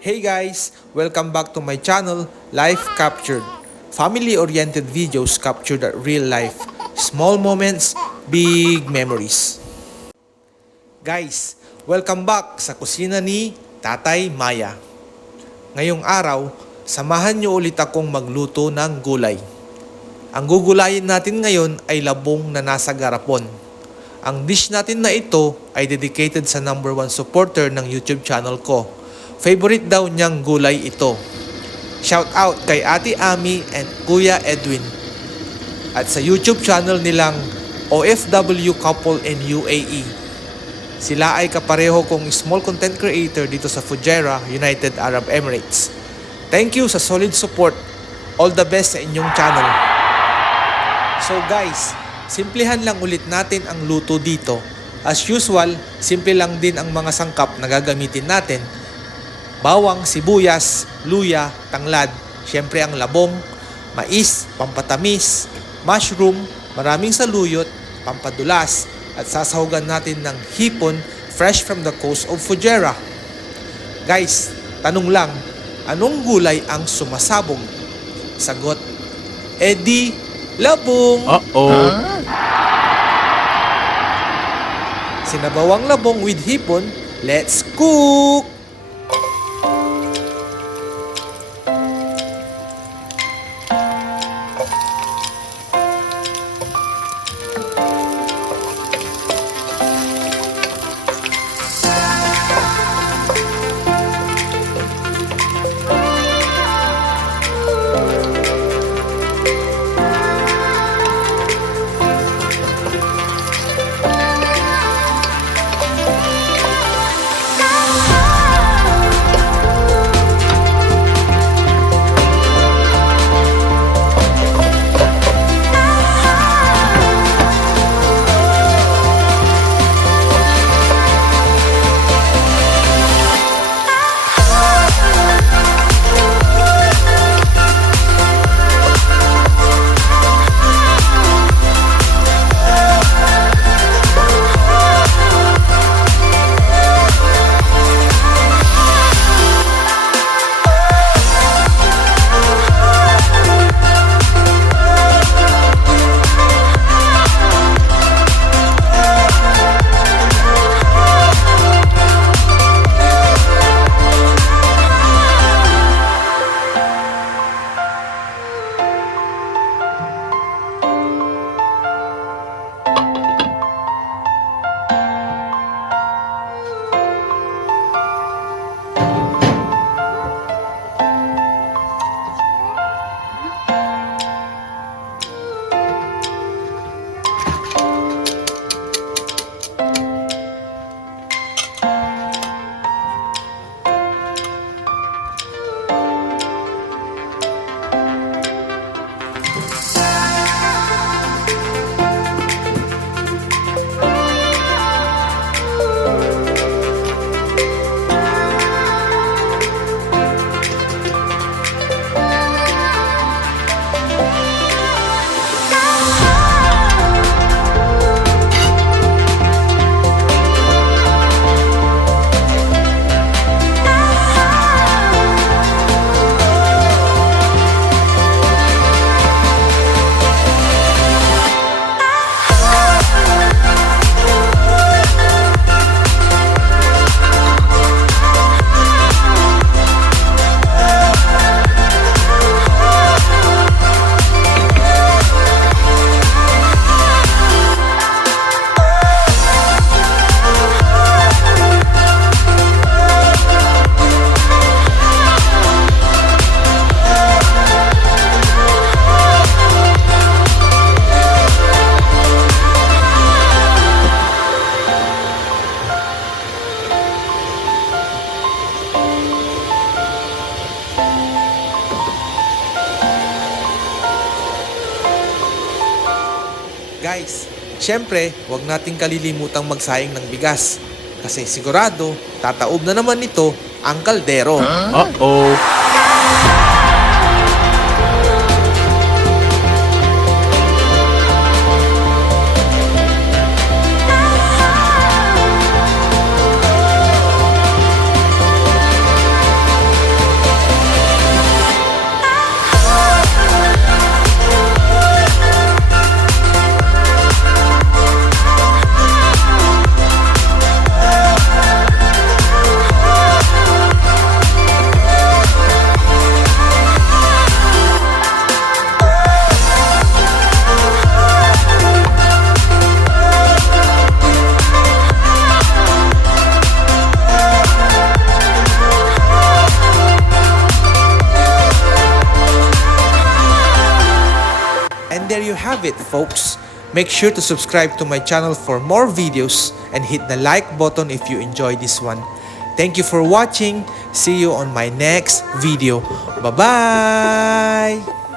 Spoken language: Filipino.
Hey guys! Welcome back to my channel, Life Captured. Family-oriented videos captured at real life. Small moments, big memories. Guys, welcome back sa kusina ni Tatay Maya. Ngayong araw, samahan niyo ulit akong magluto ng gulay. Ang gugulayin natin ngayon ay labong na nasa garapon. Ang dish natin na ito ay dedicated sa #1 supporter ng YouTube channel ko. Favorite daw niyang gulay ito. Shout out kay Ate Ami and Kuya Edwin. At sa YouTube channel nilang OFW Couple in UAE. Sila ay kapareho kong small content creator dito sa Fujairah, United Arab Emirates. Thank you sa solid support. All the best sa inyong channel. So guys, simplihan lang ulit natin ang luto dito. As usual, simple lang din ang mga sangkap na gagamitin natin. Bawang, sibuyas, luya, tanglad, syempre ang labong, mais, pampatamis, mushroom, maraming saluyot, pampadulas, at sasahugan natin ng hipon fresh from the coast of Fujairah. Guys, tanong lang, anong gulay ang sumasabog? Sagot, edi labong. Sinabawang labong with hipon, let's cook! Guys, syempre, huwag nating kalilimutang magsayang ng bigas. Kasi sigurado, tataob na naman ito ang kaldero. have it, folks. Make sure to subscribe to my channel for more videos and hit the like button if you enjoy this one. Thank you for watching. See you on my next video. Bye-bye!